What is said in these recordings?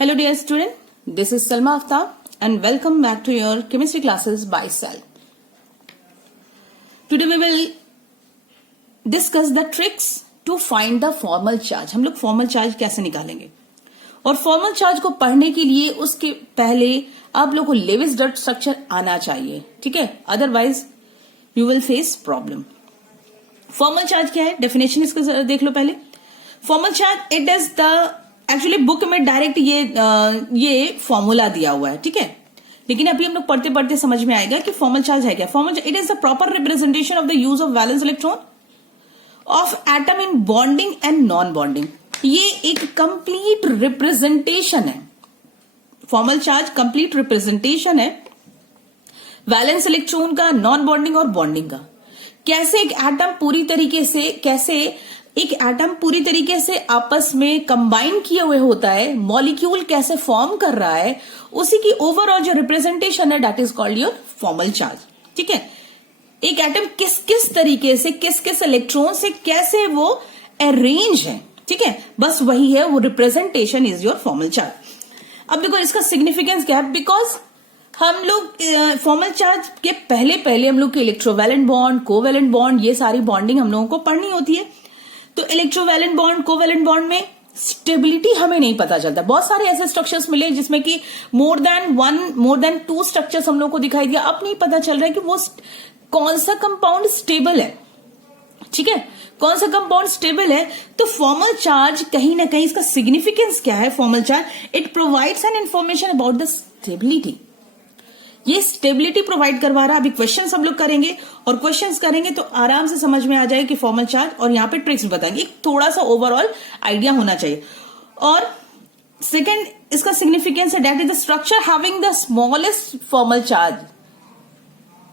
Hello dear student, this is Salma Aftab and welcome back to your chemistry classes by Sal. Today we will discuss the tricks to find the formal charge. हम लोग formal charge कैसे निकालेंगे और formal charge को पढ़ने के लिए उसके पहले आप लोग को Lewis dot structure आना चाहिए, ठीक है? Otherwise you will face problem. Formal charge क्या है? Definition इसका देख लो पहले. Formal charge it is the actually book में डायरेक्ट ये फॉर्मूला दिया हुआ है, ठीक है, लेकिन अभी हम लोग पढ़ते पढ़ते समझ में आएगा कि फॉर्मल चार्ज है क्या. Formal it is the proper representation of the use of valence electron of atom in bonding and non bonding. ये एक कंप्लीट रिप्रेजेंटेशन है. फॉर्मल चार्ज कंप्लीट रिप्रेजेंटेशन है वैलेंस इलेक्ट्रॉन का, नॉन बॉन्डिंग और bonding का. कैसे एक एटम पूरी तरीके से आपस में कंबाइन किए हुए होता है, मॉलिक्यूल कैसे फॉर्म कर रहा है, उसी की ओवरऑल जो रिप्रेजेंटेशन है that is called your formal charge. ठीक है, एक एटम किस किस तरीके से किस किस इलेक्ट्रॉन से कैसे वो अरेंज है, ठीक है, बस वही है, वो representation is your formal charge. अब देखो इसका सिग्निफिकेंस क्या है, बिकॉज हम लोग फॉर्मल चार्ज के पहले हम लोग के इलेक्ट्रोवैलेंट बॉन्ड, कोवैलेंट बॉन्ड, ये सारी बॉन्डिंग हम लोगों को पढ़नी होती है. तो इलेक्ट्रोवैलेंट बॉन्ड, कोवैलेंट बॉन्ड में स्टेबिलिटी हमें नहीं पता चलता. बहुत सारे ऐसे स्ट्रक्चर्स मिले जिसमें कि मोर देन टू स्ट्रक्चर्स हम लोग को दिखाई दिया. अब नहीं पता चल रहा है कि वो कौन सा कंपाउंड स्टेबल है, ठीक है, कौन सा कंपाउंड स्टेबल है. तो फॉर्मल चार्ज कहीं ना कहीं इसका सिग्निफिकेंस क्या है, formal charge it provides an information about the stability. ये स्टेबिलिटी प्रोवाइड करवा रहा है. अभी क्वेश्चंस हम लोग करेंगे और क्वेश्चंस करेंगे तो आराम से समझ में आ जाएगा कि फॉर्मल चार्ज, और यहाँ पे ट्रिक्स भी बताएंगे. एक थोड़ा सा ओवरऑल आइडिया होना चाहिए. और सेकंड इसका सिग्निफिकेंस है that is the structure having the smallest formal charge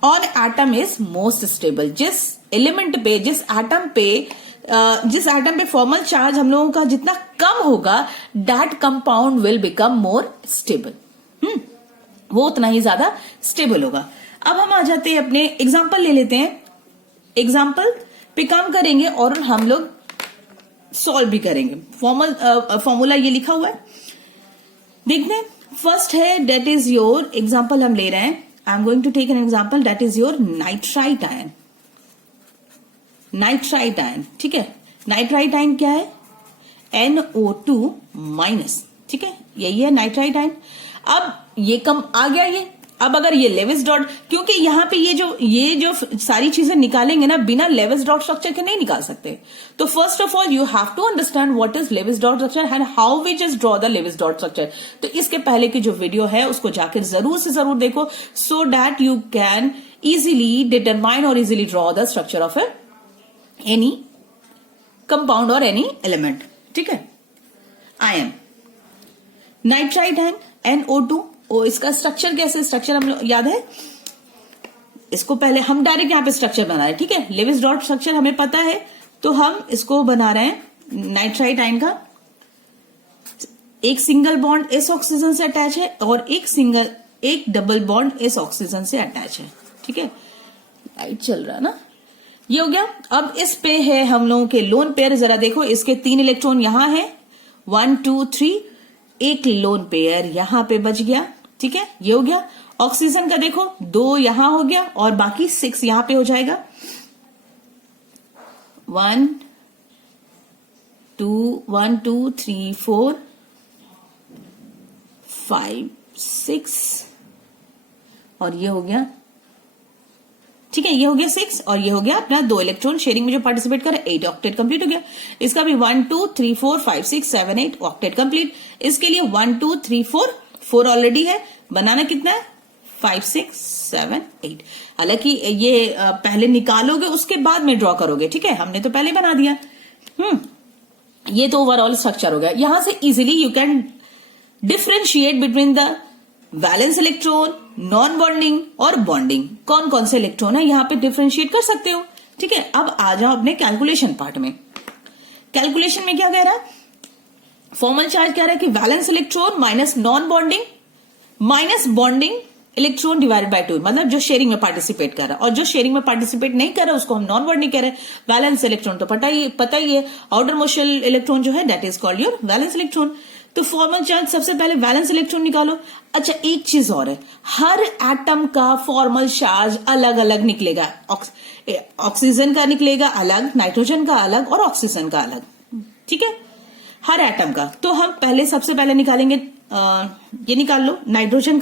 on atom is most stable. जिस एलिमेंट पे, जिस एटम पे फॉर्मल चार्ज हम लोगों का जितना कम होगा that compound will become more stable. वो उतना ही ज्यादा स्टेबल होगा. अब हम आ जाते हैं अपने एग्जाम्पल ले लेते हैं. एग्जाम्पल पे काम करेंगे और हम लोग सॉल्व भी करेंगे. फॉर्मूला ये लिखा हुआ है, देखते हैं. फर्स्ट है दैट इज योर एग्जाम्पल हम ले रहे हैं. I am going to take an example that is your nitrite ion. Nitrite ion, ठीक है. नाइट्राइट आयन क्या है, NO2 माइनस, ठीक है, यही है नाइट्राइट आयन. अब ये कम आ गया ये. अब अगर ये लेविस डॉट, क्योंकि यहाँ पे ये जो सारी चीजें निकालेंगे ना, बिना लेविस डॉट स्ट्रक्चर के नहीं निकाल सकते. तो first of all you have to understand what is Lewis dot structure and how we just draw the Lewis dot structure. तो इसके पहले की जो वीडियो है उसको जाकर जरूर से जरूर देखो, so that you can easily determine और easily draw the structure of any compound और एनी एलिमेंट. ठीक है, आयन नाइट्राइट आयन NO2. इसका स्ट्रक्चर कैसे, स्ट्रक्चर हम लोग याद है, इसको पहले हम डायरेक्ट यहां पे स्ट्रक्चर बना रहे हैं, ठीक है. लेविस डॉट स्ट्रक्चर हमें पता है तो हम इसको बना रहे हैं. नाइट्राइट आयन का एक सिंगल बॉन्ड इस ऑक्सीजन से अटैच है और एक डबल बॉन्ड इस ऑक्सीजन से अटैच है, ठीक है. लाइट चल रहा है ना, ये हो गया. अब इस पे है हम लोगों के लोन पेयर. जरा देखो, इसके 3 इलेक्ट्रॉन यहां है, 1 2 3, एक लोन पेयर यहां पे बच गया, ठीक है, ये हो गया. ऑक्सीजन का देखो 2 यहां हो गया और बाकी 6 यहां पे हो जाएगा. 1 2 3 4 5 6 और ये हो गया, ठीक है, ये हो गया 6 और ये हो गया अपना 2 इलेक्ट्रॉन शेयरिंग में जो पार्टिसिपेट कर 8 ऑक्टेट कंप्लीट हो गया. इसका भी 1 2 3 4 5 6 7 8 ऑक्टेट कंप्लीट. इसके लिए 1 2 3 4 ऑलरेडी है, बनाना कितना है 5 6 7 8. हालांकि ये पहले निकालोगे उसके बाद में ड्रॉ करोगे, ठीक है, हमने तो पहले बना दिया. ये तो ओवरऑल स्ट्रक्चर हो गया. यहां से easily you can differentiate between the valence electron, non bonding और बॉन्डिंग. कौन कौन से इलेक्ट्रॉन है यहां पे डिफरेंशिएट कर सकते हो, ठीक है. अब आ जाओ अपने कैलकुलेशन पार्ट में. कैलकुलेशन में क्या कह रहा है, फॉर्मल चार्ज कह रहा है कि valence electron minus non bonding minus bonding electron divided by 2, मतलब जो शेयरिंग में पार्टिसिपेट कर रहा है, और जो शेयरिंग में पार्टिसिपेट नहीं कर रहा है उसको हम नॉन बॉन्डिंग कह रहे हैं. वैलेंस इलेक्ट्रॉन तो पता ही है, आउटर मोस्ट इलेक्ट्रॉन जो है that is called your valence electron. तो फॉर्मल चार्ज सबसे पहले वैलेंस इलेक्ट्रॉन निकालो। अच्छा, एक चीज और है, हर एटम का फॉर्मल चार्ज अलग अलग निकलेगा। ऑक्सीजन का निकलेगा अलग, नाइट्रोजन का अलग और ऑक्सीजन का अलग, ठीक है, हर एटम का। तो हम पहले सबसे पहले निकालेंगे, ये निकाल लो नाइट्रोजन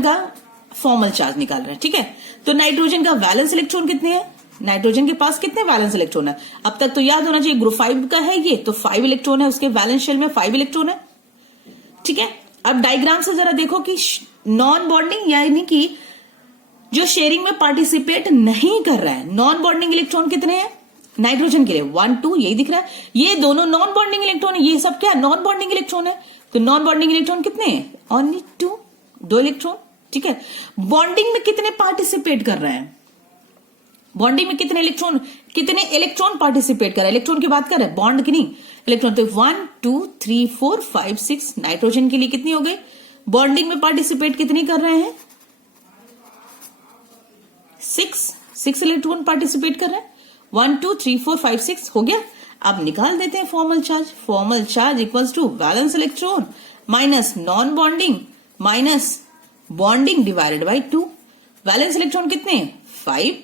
का फॉर्मल चार्ज निकाल रहे हैं, ठीक है। तो नाइट्रोजन का वैलेंस इलेक्ट्रॉन कितने हैं, नाइट्रोजन के पास कितने वैलेंस इलेक्ट्रॉन है, अब तक तो याद होना चाहिए, ग्रुप 5 का है ये, तो 5 इलेक्ट्रॉन है, उसके वैलेंस शेल में 5 इलेक्ट्रॉन है, ठीक है। अब डायग्राम से जरा देखो कि नॉन बॉन्डिंग यानी कि जो शेयरिंग में पार्टिसिपेट नहीं कर रहा है, नॉन बॉन्डिंग इलेक्ट्रॉन कितने हैं नाइट्रोजन के लिए, 1 2, यही दिख रहा है, ये दोनों नॉन बॉन्डिंग इलेक्ट्रॉन है, ये सब क्या नॉन बॉन्डिंग इलेक्ट्रॉन है। तो नॉन बॉन्डिंग इलेक्ट्रॉन कितने हैं, ओनली 2 इलेक्ट्रॉन, ठीक है। बॉन्डिंग में कितने पार्टिसिपेट कर रहे हैं, बॉन्डिंग में कितने इलेक्ट्रॉन पार्टिसिपेट कर रहे हैं, इलेक्ट्रॉन की बात कर रहे हैं, बॉन्ड की नहीं, इलेक्ट्रॉन। तो 1 2 3 4 5 6 नाइट्रोजन के लिए कितनी हो गई, बॉन्डिंग में पार्टिसिपेट कितनी कर रहे हैं, 6 इलेक्ट्रॉन पार्टिसिपेट कर रहे हैं, 1 2 3 4 5 6 हो गया। अब निकाल देते हैं formal charge. Formal charge equals to valence electron minus non bonding minus bonding divided by 2। Valence electron कितने हैं 5,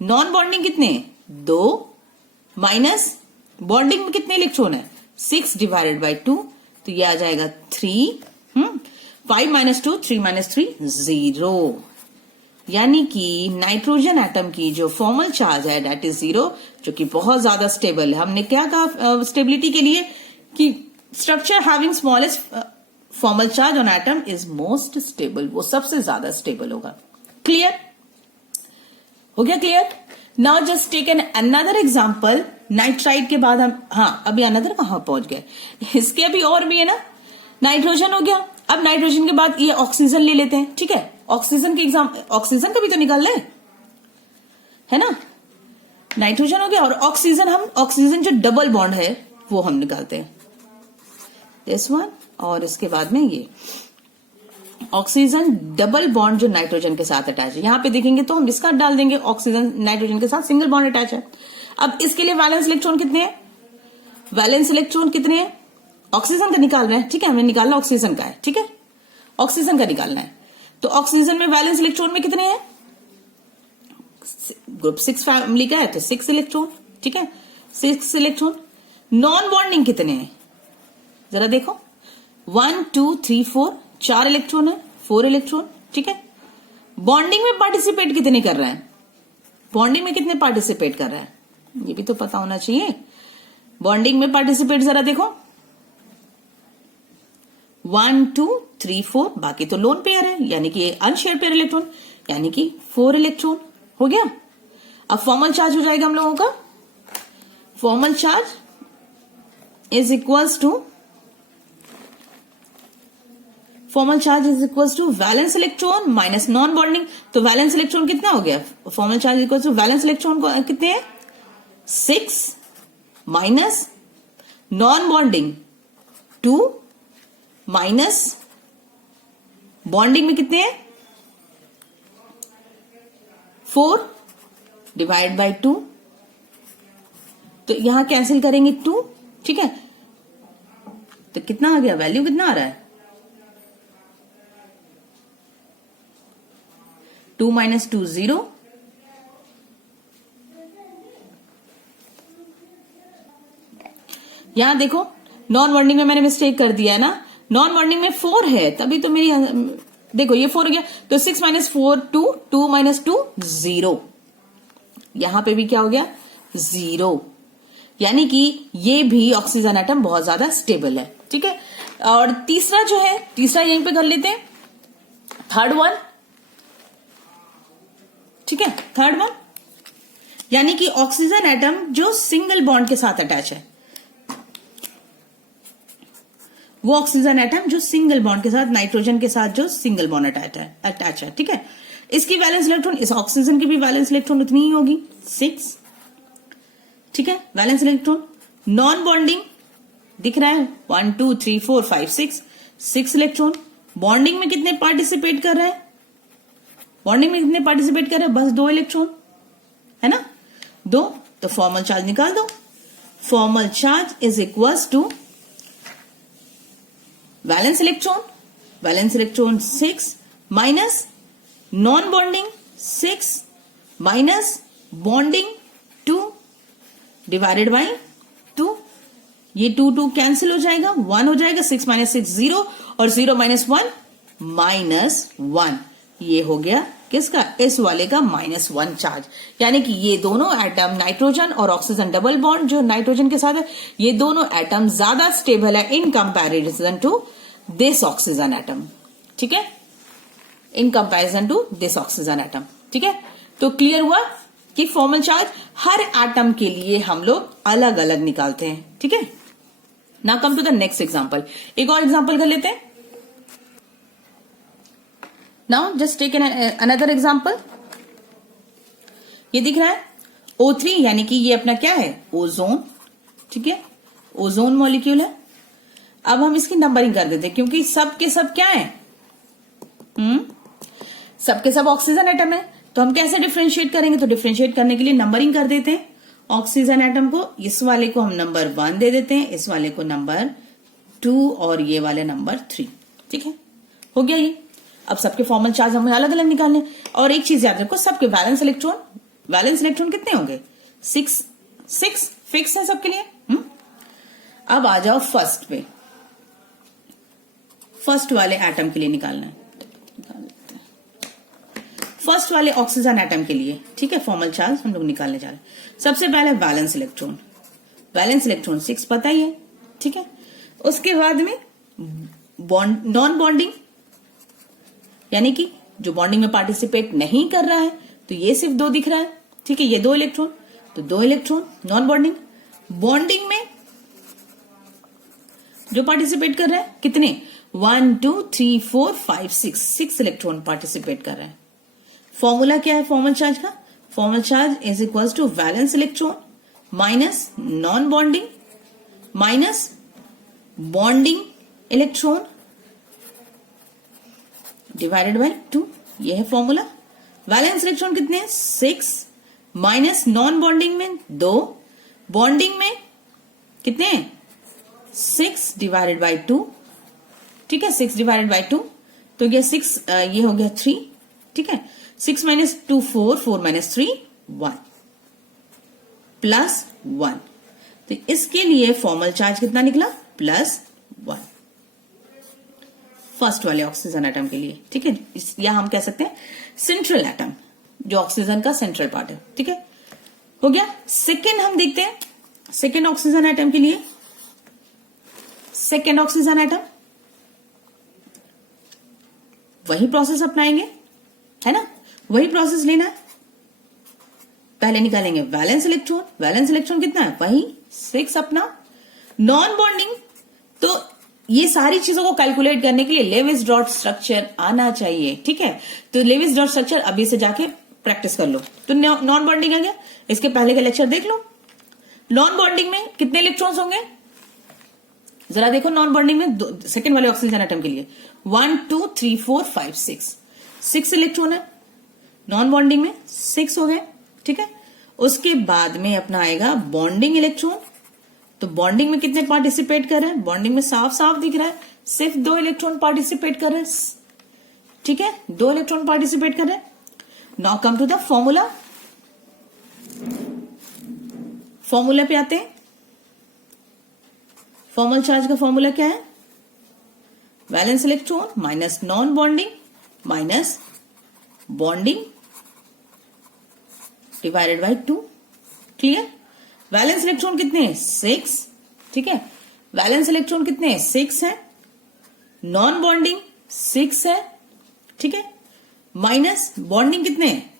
नॉन बॉन्डिंग कितने हैं 2, माइनस बॉन्डिंग में कितने इलेक्ट्रॉन है 6 डिवाइडेड बाई 2, तो ये आ जाएगा 3। 5 माइनस 2, 3 माइनस 3 0। यानी कि नाइट्रोजन एटम की जो फॉर्मल चार्ज है दैट इज 0, जो कि बहुत ज्यादा स्टेबल है। हमने क्या कहा स्टेबिलिटी के लिए कि structure having smallest formal charge on atom is most stable, वो सबसे ज्यादा स्टेबल होगा। क्लियर हो गया, clear. Now just take an another example. Nitride के बाद हम, हाँ अभी अनदर कहां पहुंच गए, इसके अभी और भी है ना, नाइट्रोजन हो गया। अब नाइट्रोजन के बाद ये ऑक्सीजन ले लेते हैं, ठीक है। ऑक्सीजन के ऑक्सीजन का भी तो निकाल रहे है ना, नाइट्रोजन हो गया और ऑक्सीजन जो डबल बॉन्ड है वो हम निकालते हैं, दिस वन, और इसके बाद में ये ऑक्सीजन डबल बॉन्ड जो नाइट्रोजन के साथ अटैच है, यहां पे देखेंगे तो हम इसका डाल देंगे, ऑक्सीजन नाइट्रोजन के साथ सिंगल बॉन्ड अटैच है। अब इसके लिए वैलेंस इलेक्ट्रॉन कितने हैं, वैलेंस इलेक्ट्रॉन कितने हैं, ऑक्सीजन का निकाल रहे हैं, ठीक है, हमें निकालना ऑक्सीजन का है, ठीक है, ऑक्सीजन का निकालना है। तो ऑक्सीजन में वैलेंस इलेक्ट्रॉन में कितने हैं, ग्रुप 6 फैमिली का है तो 6 इलेक्ट्रॉन, ठीक है, 6 इलेक्ट्रॉन। नॉन बॉन्डिंग कितने हैं जरा देखो, 1 2 3 4 4 इलेक्ट्रॉन है, 4 इलेक्ट्रॉन, ठीक है। बॉन्डिंग में पार्टिसिपेट कितने कर रहे हैं, बॉन्डिंग में कितने पार्टिसिपेट कर रहे हैं ये भी तो पता होना चाहिए। बॉन्डिंग में पार्टिसिपेट जरा देखो, 1 2 3 4, बाकी तो लोन पेयर है यानी कि अनशेयर पेयर इलेक्ट्रॉन, यानी कि 4 इलेक्ट्रॉन हो गया। अब फॉर्मल चार्ज हो जाएगा हम लोगों का, formal charge is equals to valence electron minus non bonding. तो वैलेंस इलेक्ट्रॉन कितना हो गया, formal charge equals to valence electron कितने हैं 6 minus non bonding 2 minus bonding में कितने हैं 4 डिवाइड बाय 2, तो यहां कैंसिल करेंगे 2, ठीक है, तो कितना आ गया, वैल्यू कितना आ रहा है 2 माइनस 2 0, यहां देखो नॉन बॉन्डिंग में मैंने मिस्टेक कर दिया है ना, नॉन बॉन्डिंग में 4 है तभी तो मेरी, देखो ये 4 हो गया, तो 6 माइनस 4 2, 2 माइनस 2 0, यहां पे भी क्या हो गया 0, यानी कि ये भी ऑक्सीजन एटम बहुत ज्यादा स्टेबल है, ठीक है। और तीसरा जो है, तीसरा यहीं पे कर लेते हैं, थर्ड वन, ठीक है, थर्ड वन, यानी कि ऑक्सीजन एटम जो सिंगल बॉन्ड के साथ अटैच है, वो ऑक्सीजन एटम जो सिंगल बॉन्ड के साथ, नाइट्रोजन के साथ जो सिंगल बॉन्ड अटैच है, ठीक है। इसकी वैलेंस इलेक्ट्रॉन, इस ऑक्सीजन की भी वैलेंस इलेक्ट्रॉन उतनी ही होगी 6, ठीक है। वैलेंस इलेक्ट्रॉन नॉन बॉन्डिंग दिख रहा है 1 2 3 4 5 6 इलेक्ट्रॉन। बॉन्डिंग में कितने पार्टिसिपेट कर रहे हैं, बॉन्डिंग में कितने पार्टिसिपेट कर रहे हैं, बस 2 इलेक्ट्रॉन है ना, 2, तो फॉर्मल चार्ज निकाल दो। Formal charge is equals to valence electron 6 minus non bonding 6 minus bonding 2 divided by 2। ये 2 कैंसिल हो जाएगा, 1 हो जाएगा, 6 माइनस 6 0 और 0 माइनस 1 -1। ये हो गया किसका, इस वाले का -1 चार्ज। यानी कि ये दोनों एटम नाइट्रोजन और ऑक्सीजन डबल बॉन्ड जो नाइट्रोजन के साथ है, ये दोनों एटम ज्यादा स्टेबल है in comparison to this oxygen atom. ठीक है, in comparison to this oxygen atom. ठीक है, तो क्लियर हुआ कि फॉर्मल चार्ज हर एटम के लिए हम लोग अलग अलग निकालते हैं। ठीक है, now come to the next example. एक और एग्जांपल कर लेते हैं। Now just take another example. ये दिख रहा है O3, यानी कि ये अपना क्या है, ओजोन। ठीक है, ओजोन मॉलिक्यूल है। अब हम इसकी नंबरिंग कर देते हैं क्योंकि सब के सब क्या है, सब के सब ऑक्सीजन एटम है। तो हम कैसे डिफरेंशिएट करेंगे, तो डिफरेंशिएट करने के लिए नंबरिंग कर देते हैं। ऑक्सीजन एटम को, इस वाले को हम नंबर 1 दे देते हैं, इस वाले को नंबर 2 और ये वाले नंबर 3। ठीक है, हो गया ये। अब सबके फॉर्मल चार्ज हमें अलग अलग निकालने। और एक चीज याद रखो, सबके वैलेंस इलेक्ट्रॉन कितने होंगे, 6 फिक्स है सबके लिए। अब आ जाओ फर्स्ट पे, फर्स्ट वाले एटम के लिए निकालना है। फर्स्ट वाले ऑक्सीजन एटम के लिए, ठीक है, फॉर्मल चार्ज हम लोग निकालने जा रहे हैं। सबसे पहले वैलेंस इलेक्ट्रॉन 6 पता ही है। ठीक है, उसके बाद में नॉन बॉन्डिंग, यानी कि जो बॉन्डिंग में पार्टिसिपेट नहीं कर रहा है, तो ये सिर्फ 2 दिख रहा है। ठीक है, ये 2 इलेक्ट्रॉन, तो 2 इलेक्ट्रॉन नॉन बॉन्डिंग। बॉन्डिंग में जो पार्टिसिपेट कर रहा है कितने, 1 2 3 4 5 6 इलेक्ट्रॉन पार्टिसिपेट कर रहे हैं। फॉर्मूला क्या है फॉर्मल चार्ज का, formal charge is equal to valence electron minus non bonding minus bonding electron divided by 2। ये है फॉर्मूला। वैलेंस इलेक्ट्रॉन कितने हैं, 6 माइनस नॉन बॉन्डिंग में 2, बॉन्डिंग में कितने हैं, 6 डिवाइडेड बाय 2। ठीक है, 6 डिवाइडेड बाय 2, तो ये 6, ये हो गया 3। ठीक है, 6 माइनस 2 4, 4 माइनस 3 1 प्लस 1। तो इसके लिए फॉर्मल चार्ज कितना निकला, +1 फर्स्ट वाले ऑक्सीजन एटम के लिए। ठीक है, या हम कह सकते हैं सेंट्रल एटम, जो ऑक्सीजन का सेंट्रल पार्ट है। ठीक है, हो गया। सेकेंड हम देखते हैं, सेकेंड ऑक्सीजन एटम के लिए, सेकेंड ऑक्सीजन एटम वही प्रोसेस अपनाएंगे, है ना, वही प्रोसेस लेना है। पहले निकालेंगे वैलेंस इलेक्ट्रॉन कितना है, वही 6 अपना। नॉन बॉन्डिंग, तो ये सारी चीजों को कैलकुलेट करने के लिए लेविस डॉट स्ट्रक्चर आना चाहिए। ठीक है, तो लेविस डॉट स्ट्रक्चर अभी से जाके प्रैक्टिस कर लो। तो नॉन बॉन्डिंग आ गया, इसके पहले का लेक्चर देख लो। नॉन बॉन्डिंग में कितने इलेक्ट्रॉन्स होंगे, जरा देखो। नॉन बॉन्डिंग में सेकेंड वाले ऑक्सीजन एटम के लिए 1 2 3 4 5 6 इलेक्ट्रॉन है। नॉन बॉन्डिंग में 6 हो गए। ठीक है, उसके बाद में अपना आएगा बॉन्डिंग इलेक्ट्रॉन। तो बॉन्डिंग में कितने पार्टिसिपेट कर रहे हैं, बॉन्डिंग में साफ साफ दिख रहा है सिर्फ 2 इलेक्ट्रॉन पार्टिसिपेट कर रहे हैं। ठीक है, 2 इलेक्ट्रॉन पार्टिसिपेट कर रहे हैं। Now come to the formula. Formula पे आते हैं। फॉर्मल चार्ज का फॉर्मूला क्या है, valence electron minus non bonding minus bonding divided by 2। Clear. Valence electron कितने हैं, 6। ठीक है, वैलेंस इलेक्ट्रॉन कितने हैं, 6 है। नॉन बॉन्डिंग 6 है। ठीक है, माइनस बॉन्डिंग कितने हैं,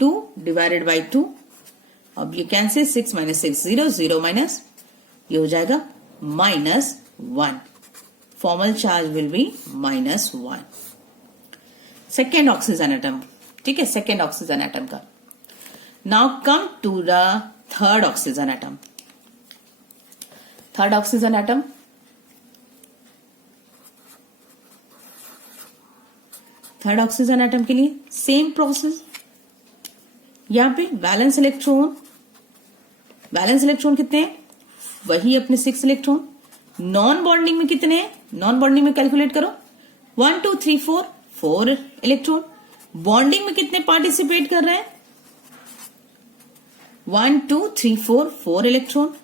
2 डिवाइडेड बाय 2। अब ये कैंसिल, 6 माइनस 6 0, 0 माइनस, ये हो जाएगा -1। Formal charge will be -1। Second oxygen atom. ठीक है, सेकेंड ऑक्सीजन एटम का। Now come to the third oxygen atom. Third oxygen atom, third oxygen atom के लिए सेम प्रोसेस। यहां पे वैलेंस इलेक्ट्रॉन कितने हैं, वही अपने 6 इलेक्ट्रॉन। नॉन बॉन्डिंग में कितने हैं, नॉन बॉन्डिंग में कैलकुलेट करो। 1 2 3 4 4 इलेक्ट्रॉन। बॉन्डिंग में कितने पार्टिसिपेट कर रहे हैं? 1 2 3 4 4 इलेक्ट्रॉन।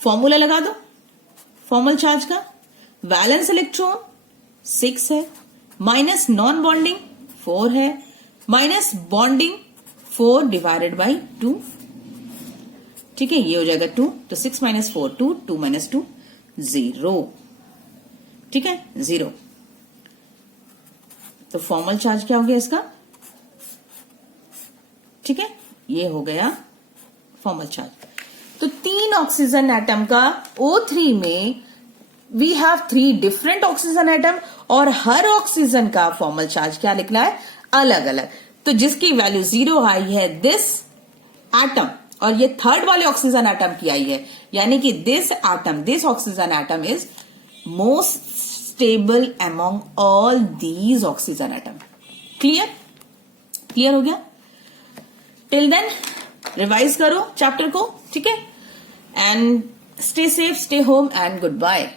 फॉर्मूला लगा दो फॉर्मल चार्ज का। वैलेंस इलेक्ट्रॉन 6 है, माइनस नॉन बॉन्डिंग 4 है, माइनस बॉन्डिंग 4 डिवाइडेड बाई 2। ठीक है, ये हो जाएगा 2, तो 6 माइनस 4 2, 2 माइनस 2 0। ठीक है, 0। तो फॉर्मल चार्ज क्या हो गया इसका? ठीक है, ये हो गया फॉर्मल चार्ज। तो 3 ऑक्सीजन एटम का O3 में we have 3 different oxygen atom और हर ऑक्सीजन का फॉर्मल चार्ज क्या लिखना है? अलग अलग। तो जिसकी वैल्यू 0 आई है दिस एटम, और ये थर्ड वाले ऑक्सीजन एटम की आई है, यानी कि this oxygen atom is most stable among all these oxygen atom. Clear हो गया? टिल देन रिवाइज करो चैप्टर को, ठीक है? And stay safe, stay home and good bye.